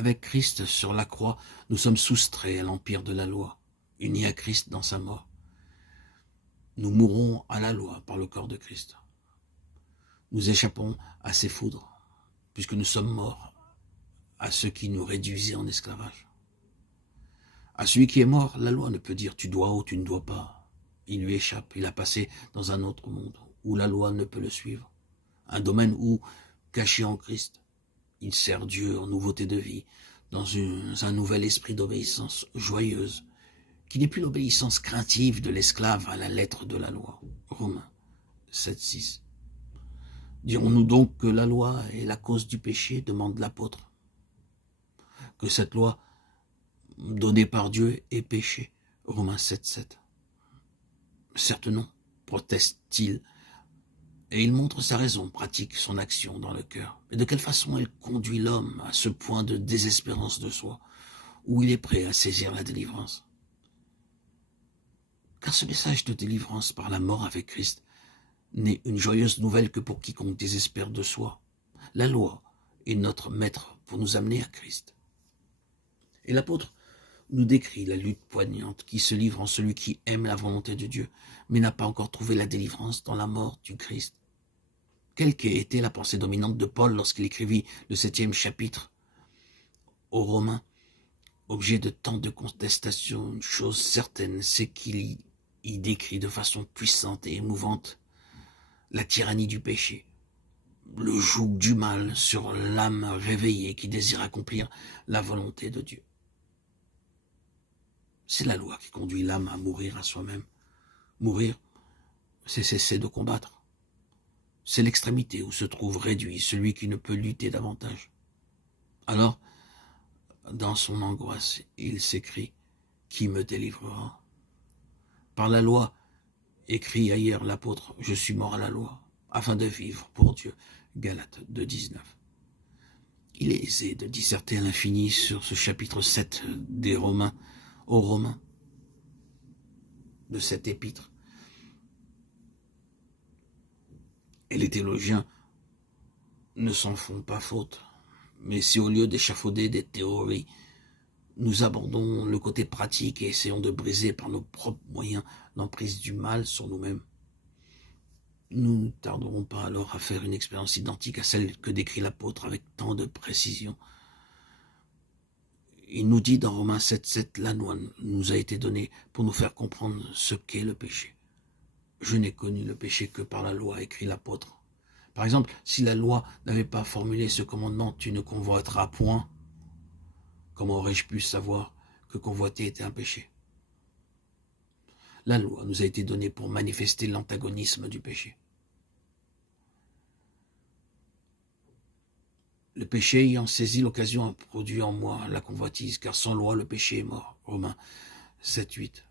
Avec Christ sur la croix, nous sommes soustraits à l'empire de la loi, unis à Christ dans sa mort. Nous mourrons à la loi par le corps de Christ. Nous échappons à ses foudres, puisque nous sommes morts à ceux qui nous réduisaient en esclavage. À celui qui est mort, la loi ne peut dire « tu dois » ou « tu ne dois pas ». Il lui échappe, il a passé dans un autre monde, où la loi ne peut le suivre. Un domaine où, caché en Christ, il sert Dieu en nouveauté de vie, dans un nouvel esprit d'obéissance joyeuse, qui n'est plus l'obéissance craintive de l'esclave à la lettre de la loi. Romains 7,6. Dirons-nous donc que la loi est la cause du péché, demande l'apôtre. Que cette loi donnée par Dieu est péché, Romains 7,7. Certes non, proteste-t-il, et il montre sa raison, pratique son action dans le cœur. Mais de quelle façon elle conduit l'homme à ce point de désespérance de soi, où il est prêt à saisir la délivrance? Car ce message de délivrance par la mort avec Christ n'est une joyeuse nouvelle que pour quiconque désespère de soi. La loi est notre maître pour nous amener à Christ. Et l'apôtre nous décrit la lutte poignante qui se livre en celui qui aime la volonté de Dieu, mais n'a pas encore trouvé la délivrance dans la mort du Christ. Quelle qu'ait été la pensée dominante de Paul lorsqu'il écrivit le 7e chapitre aux Romains, objet de tant de contestations, une chose certaine, c'est qu'il y décrit de façon puissante et émouvante la tyrannie du péché, le joug du mal sur l'âme réveillée qui désire accomplir la volonté de Dieu. C'est la loi qui conduit l'âme à mourir à soi-même. Mourir, c'est cesser de combattre. C'est l'extrémité où se trouve réduit celui qui ne peut lutter davantage. Alors, dans son angoisse, il s'écrie « Qui me délivrera ?» Par la loi, écrit ailleurs l'apôtre « Je suis mort à la loi, afin de vivre pour Dieu » Galates 2,19. Il est aisé de disserter à l'infini sur ce chapitre 7 des Romains, aux Romains, de cette épître. Et les théologiens ne s'en font pas faute. Mais si au lieu d'échafauder des théories, nous abordons le côté pratique et essayons de briser par nos propres moyens l'emprise du mal sur nous-mêmes, nous ne tarderons pas alors à faire une expérience identique à celle que décrit l'apôtre avec tant de précision. Il nous dit dans Romains 7,7, la loi nous a été donnée pour nous faire comprendre ce qu'est le péché. Je n'ai connu le péché que par la loi, écrit l'apôtre. Par exemple, si la loi n'avait pas formulé ce commandement, tu ne convoiteras point, comment aurais-je pu savoir que convoiter était un péché? La loi nous a été donnée pour manifester l'antagonisme du péché. Le péché ayant saisi l'occasion a produit en moi la convoitise, car sans loi le péché est mort. Romains 7,8.